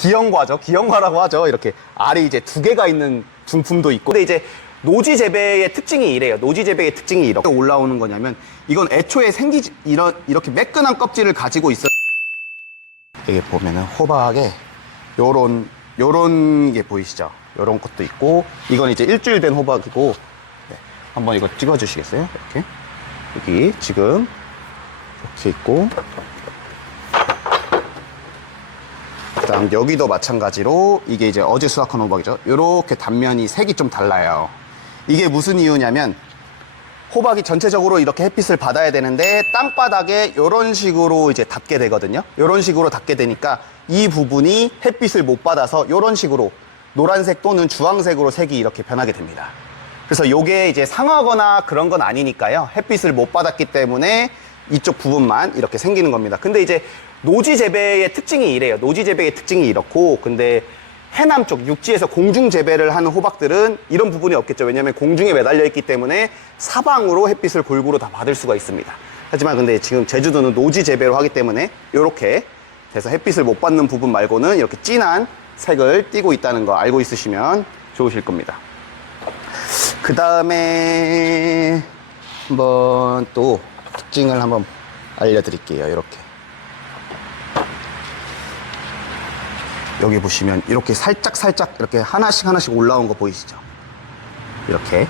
기형과죠. 기형과라고 하죠. 이렇게 알이 이제 두 개가 있는 중품도 있고. 근데 이제 노지 재배의 특징이 이래요. 노지 재배의 특징이 이렇게 올라오는 거냐면 이건 애초에 생기지 이런 이렇게 매끈한 껍질을 가지고 있어. 여기 보면은 호박에 요런 요런 게 보이시죠? 요런 것도 있고 이건 이제 일주일 된 호박이고 네, 한번 이거 찍어 주시겠어요? 이렇게 여기 지금 이렇게 있고 그다음 여기도 마찬가지로 이게 이제 어제 수확한 호박이죠. 요렇게 단면이 색이 좀 달라요. 이게 무슨 이유냐면 호박이 전체적으로 이렇게 햇빛을 받아야 되는데 땅바닥에 이런 식으로 이제 닿게 되거든요. 이런 식으로 닿게 되니까 이 부분이 햇빛을 못 받아서 이런 식으로 노란색 또는 주황색으로 색이 이렇게 변하게 됩니다. 그래서 요게 이제 상하거나 그런 건 아니니까요. 햇빛을 못 받았기 때문에 이쪽 부분만 이렇게 생기는 겁니다. 근데 이제 노지 재배의 특징이 이래요. 노지 재배의 특징이 이렇고 근데 해남 쪽 육지에서 공중 재배를 하는 호박들은 이런 부분이 없겠죠. 왜냐하면 공중에 매달려 있기 때문에 사방으로 햇빛을 골고루 다 받을 수가 있습니다. 하지만 근데 지금 제주도는 노지 재배로 하기 때문에 이렇게 돼서 햇빛을 못 받는 부분 말고는 이렇게 진한 색을 띠고 있다는 거 알고 있으시면 좋으실 겁니다. 그 다음에 한번 또 특징을 한번 알려드릴게요. 이렇게. 여기 보시면 이렇게 살짝 살짝 이렇게 하나씩 하나씩 올라온 거 보이시죠? 이렇게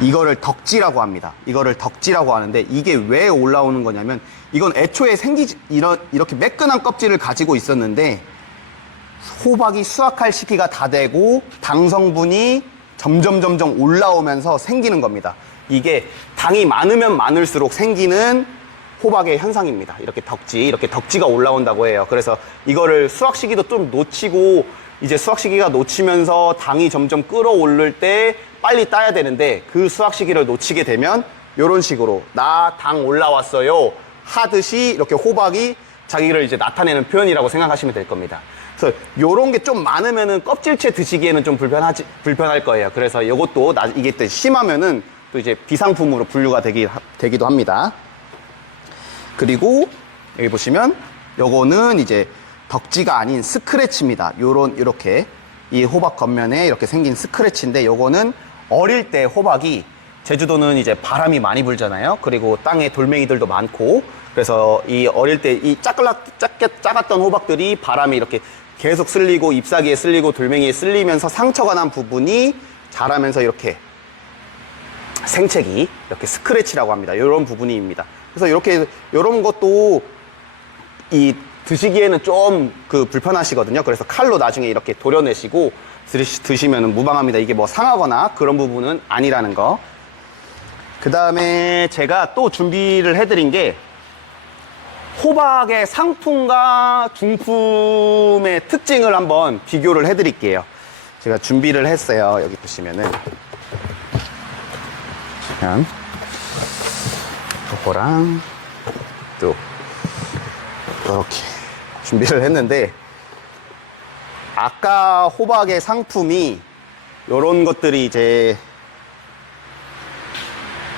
이거를 덕지라고 합니다. 이거를 덕지라고 하는데 이게 왜 올라오는 거냐면 이건 애초에 생기지 이런 이렇게 매끈한 껍질을 가지고 있었는데 호박이 수확할 시기가 다 되고 당 성분이 점점 점점 올라오면서 생기는 겁니다. 이게 당이 많으면 많을수록 생기는 호박의 현상입니다. 이렇게 덕지, 이렇게 덕지가 올라온다고 해요. 그래서 이거를 수확 시기도 좀 놓치고 이제 수확 시기가 놓치면서 당이 점점 끌어오를 때 빨리 따야 되는데 그 수확 시기를 놓치게 되면 이런 식으로 나 당 올라왔어요 하듯이 이렇게 호박이 자기를 이제 나타내는 표현이라고 생각하시면 될 겁니다. 그래서 요런 게 좀 많으면은 껍질째 드시기에는 좀 불편하지 불편할 거예요. 그래서 이것도 나, 이게 또 심하면은 또 이제 비상품으로 분류가 되기 되기도 합니다. 그리고 여기 보시면 요거는 이제 덕지가 아닌 스크래치입니다. 요런 이렇게 이 호박 겉면에 이렇게 생긴 스크래치인데 요거는 어릴 때 호박이 제주도는 이제 바람이 많이 불잖아요. 그리고 땅에 돌멩이들도 많고 그래서 이 어릴 때이 작글락 작게 작았던 호박들이 바람이 이렇게 계속 쓸리고 잎사귀에 쓸리고 돌멩이에 쓸리면서 상처가 난 부분이 자라면서 이렇게 생채기 이렇게 스크래치라고 합니다. 이런 부분입니다. 그래서 이렇게 이런 것도 이 드시기에는 좀 그 불편하시거든요. 그래서 칼로 나중에 이렇게 도려내시고 드시면 무방합니다. 이게 뭐 상하거나 그런 부분은 아니라는 거. 그 다음에 제가 또 준비를 해드린 게 호박의 상품과 중품의 특징을 한번 비교를 해드릴게요. 제가 준비를 했어요. 여기 보시면은. 보시면 요거랑 또 이렇게 준비를 했는데 아까 호박의 상품이 요런 것들이 이제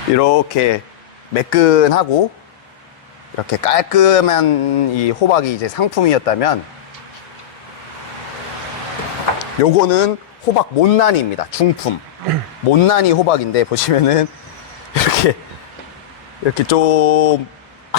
이렇게 매끈하고 이렇게 깔끔한 이 호박이 이제 상품이었다면 요거는 호박 못난이입니다. 중품. 못난이 호박인데 보시면은 이렇게 이렇게 좀 아,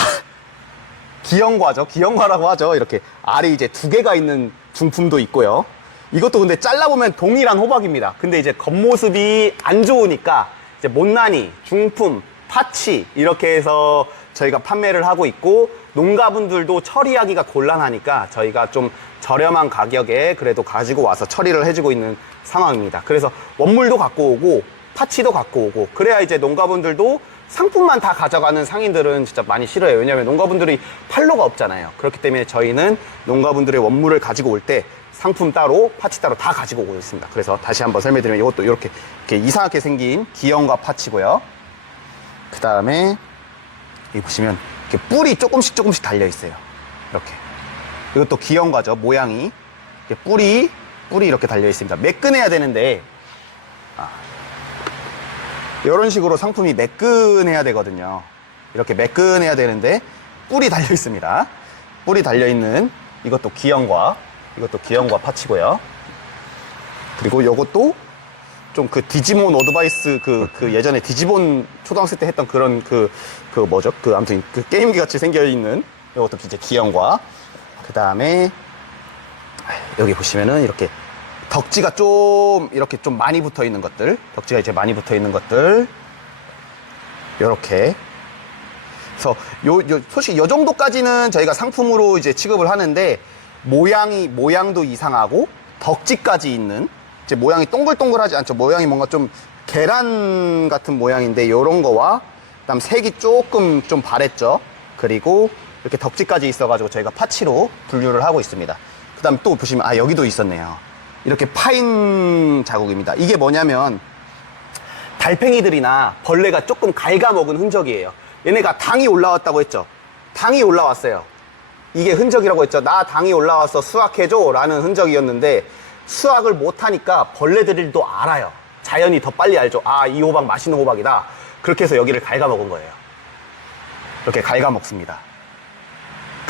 기형과죠. 기형과라고 하죠. 이렇게 알이 이제 두 개가 있는 중품도 있고요. 이것도 근데 잘라보면 동일한 호박입니다. 근데 이제 겉모습이 안 좋으니까 이제 못난이, 중품, 파치 이렇게 해서 저희가 판매를 하고 있고 농가분들도 처리하기가 곤란하니까 저희가 좀 저렴한 가격에 그래도 가지고 와서 처리를 해주고 있는 상황입니다. 그래서 원물도 갖고 오고 파치도 갖고 오고 그래야 이제 농가분들도 상품만 다 가져가는 상인들은 진짜 많이 싫어요. 왜냐하면 농가분들이 팔로가 없잖아요. 그렇기 때문에 저희는 농가분들의 원물을 가지고 올 때 상품 따로, 파치 따로 다 가지고 오고 있습니다. 그래서 다시 한번 설명드리면 이것도 이렇게, 이렇게 이상하게 생긴 기형과 파치고요. 그 다음에 여기 보시면 이렇게 뿔이 조금씩 조금씩 달려 있어요. 이렇게. 이것도 기형과죠. 모양이. 뿔이, 뿔이 이렇게 달려 있습니다. 매끈해야 되는데 이런 식으로 상품이 매끈해야 되거든요. 이렇게 매끈해야 되는데 뿔이 달려 있습니다. 뿔이 달려 있는 이것도 기형과 이것도 기형과 파치고요. 그리고 요것도 좀 그 디지몬 어드바이스 그, 그 예전에 디지몬 초등학생 때 했던 그런 그, 그 뭐죠? 그 아무튼 그 게임기 같이 생겨 있는 요것도 이제 기형과 그 다음에 여기 보시면은 이렇게 덕지가 좀 이렇게 좀 많이 붙어 있는 것들 덕지가 이제 많이 붙어 있는 것들 요렇게 그래서 요, 요 솔직히 요 정도까지는 저희가 상품으로 이제 취급을 하는데 모양이 모양도 이상하고 덕지까지 있는 이제 모양이 동글동글하지 않죠. 모양이 뭔가 좀 계란 같은 모양인데 요런 거와 그다음 색이 조금 좀 바랬죠. 그리고 이렇게 덕지까지 있어가지고 저희가 파치로 분류를 하고 있습니다. 그다음 또 보시면 아 여기도 있었네요. 이렇게 파인 자국입니다. 이게 뭐냐면 달팽이들이나 벌레가 조금 갉아먹은 흔적이에요. 얘네가 당이 올라왔다고 했죠. 당이 올라왔어요. 이게 흔적이라고 했죠. 나 당이 올라와서 수확해줘 라는 흔적이었는데 수확을 못하니까 벌레들도 알아요. 자연이 더 빨리 알죠. 아, 이 호박 맛있는 호박이다. 그렇게 해서 여기를 갉아먹은 거예요. 이렇게 갉아먹습니다.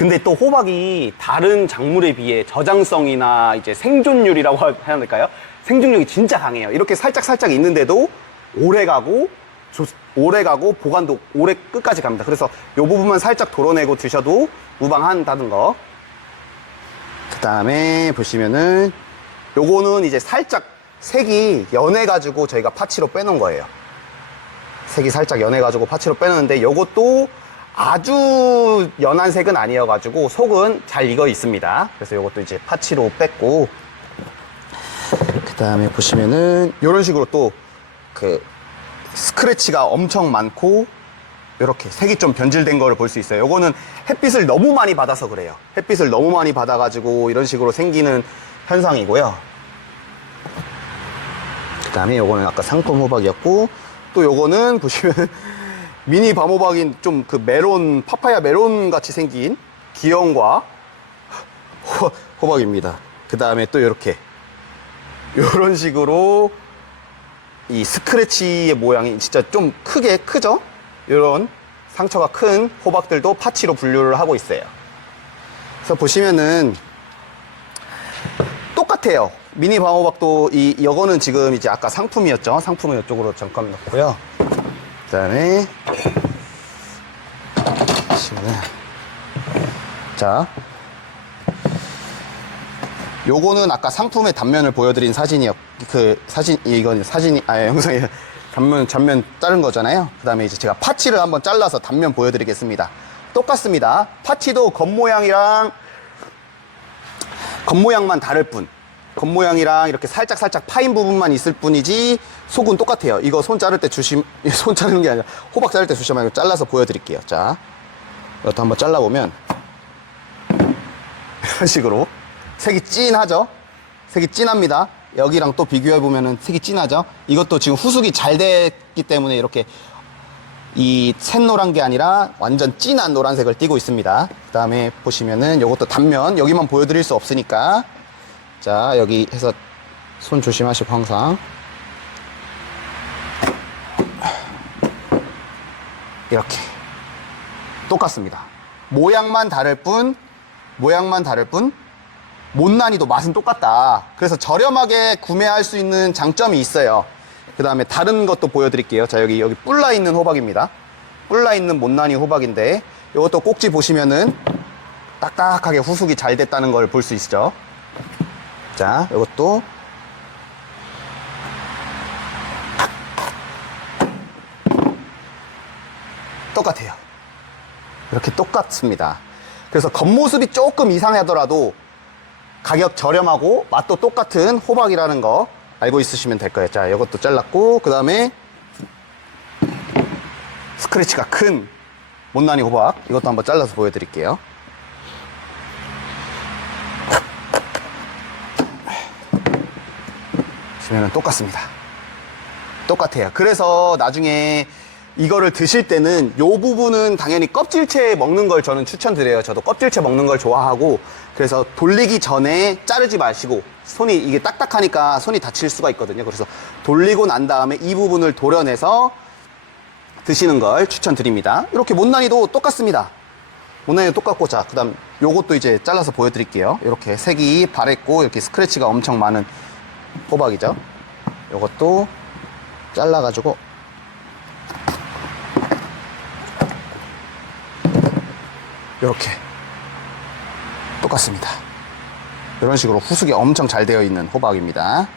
근데 또 호박이 다른 작물에 비해 저장성이나 이제 생존율이라고 해야 될까요? 생존력이 진짜 강해요. 이렇게 살짝 살짝 있는데도 오래 가고 조- 오래 가고 보관도 오래 끝까지 갑니다. 그래서 이 부분만 살짝 도려내고 드셔도 무방한다는 거. 그 다음에 보시면은 요거는 이제 살짝 색이 연해가지고 저희가 파치로 빼놓은 거예요. 색이 살짝 연해가지고 파치로 빼놓는데 요것도 아주 연한 색은 아니어가지고 속은 잘 익어 있습니다. 그래서 요것도 이제 파치로 뺐고 그 다음에 보시면은 이런 식으로 또 그 스크래치가 엄청 많고 이렇게 색이 좀 변질된 거를 볼 수 있어요. 요거는 햇빛을 너무 많이 받아서 그래요. 햇빛을 너무 많이 받아가지고 이런 식으로 생기는 현상이고요. 그 다음에 요거는 아까 상품 호박이었고 또 요거는 보시면 미니 밤호박인 좀 그 메론 파파야 메론 같이 생긴 기형과 호, 호박입니다. 그 다음에 또 이렇게 이런 식으로 이 스크래치의 모양이 진짜 좀 크게 크죠? 이런 상처가 큰 호박들도 파치로 분류를 하고 있어요. 그래서 보시면은 똑같아요. 미니 방호박도 이 이거는 지금 이제 아까 상품이었죠. 상품을 이쪽으로 잠깐 넣고요. 그다음에 자 요거는 아까 상품의 단면을 보여드린 사진이었 그 사진 이건 사진이 아 영상이 단면 전면 자른 거잖아요. 그다음에 이제 제가 파치를 한번 잘라서 단면 보여드리겠습니다. 똑같습니다. 파치도 겉모양이랑 겉모양만 다를 뿐. 겉모양이랑 이렇게 살짝 살짝 파인 부분만 있을 뿐이지 속은 똑같아요. 이거 손 자를 때 조심, 손 자르는 게 아니라 호박 자를 때 조심하고 잘라서 보여드릴게요. 자, 이것도 한번 잘라보면 이런 식으로 색이 진하죠? 색이 진합니다. 여기랑 또 비교해보면 색이 진하죠? 이것도 지금 후숙이 잘 됐기 때문에 이렇게 이 샛노란 게 아니라 완전 진한 노란색을 띠고 있습니다. 그 다음에 보시면은 이것도 단면, 여기만 보여드릴 수 없으니까. 자, 여기 해서 손 조심하시고 항상. 이렇게. 똑같습니다. 모양만 다를 뿐, 모양만 다를 뿐, 못난이도 맛은 똑같다. 그래서 저렴하게 구매할 수 있는 장점이 있어요. 그 다음에 다른 것도 보여드릴게요. 자, 여기, 여기 뿔나 있는 호박입니다. 뿔나 있는 못난이 호박인데, 이것도 꼭지 보시면은 딱딱하게 후숙이 잘 됐다는 걸 볼 수 있죠. 자, 이것도 똑같아요. 이렇게 똑같습니다. 그래서 겉모습이 조금 이상하더라도 가격 저렴하고 맛도 똑같은 호박이라는 거 알고 있으시면 될 거예요. 자, 이것도 잘랐고, 그 다음에 스크래치가 큰 못난이 호박. 이것도 한번 잘라서 보여드릴게요. 보시면 똑같습니다. 똑같아요. 그래서 나중에 이거를 드실 때는 요 부분은 당연히 껍질째 먹는 걸 저는 추천드려요. 저도 껍질째 먹는 걸 좋아하고 그래서 돌리기 전에 자르지 마시고 손이 이게 딱딱하니까 손이 다칠 수가 있거든요. 그래서 돌리고 난 다음에 이 부분을 도려내서 드시는 걸 추천드립니다. 이렇게 못난이도 똑같습니다. 오늘 똑같고 자 그다음 요것도 이제 잘라서 보여 드릴게요 이렇게 색이 바랬고 이렇게 스크래치가 엄청 많은 호박이죠 요것도 잘라 가지고 이렇게 똑같습니다 이런 식으로 후숙이 엄청 잘 되어 있는 호박입니다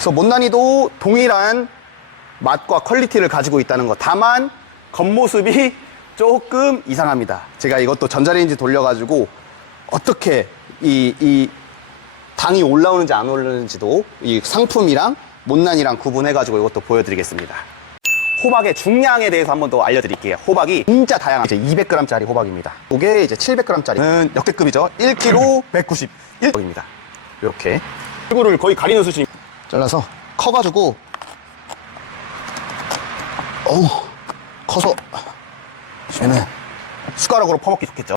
그래서 못난이도 동일한 맛과 퀄리티를 가지고 있다는 것. 다만 겉모습이 조금 이상합니다. 제가 이것도 전자레인지 돌려가지고 어떻게 이, 이 당이 올라오는지 안 올라오는지도 이 상품이랑 못난이랑 구분해가지고 이것도 보여드리겠습니다. 호박의 중량에 대해서 한번 더 알려드릴게요. 호박이 진짜 다양한 이제 200g짜리 호박입니다. 이게 이제 700g짜리는 역대급이죠. 1kg 191입니다. 이렇게 얼굴을 거의 가리는 수준. 잘라서 커가지고 어우 커서 얘는 숟가락으로 퍼먹기 좋겠죠.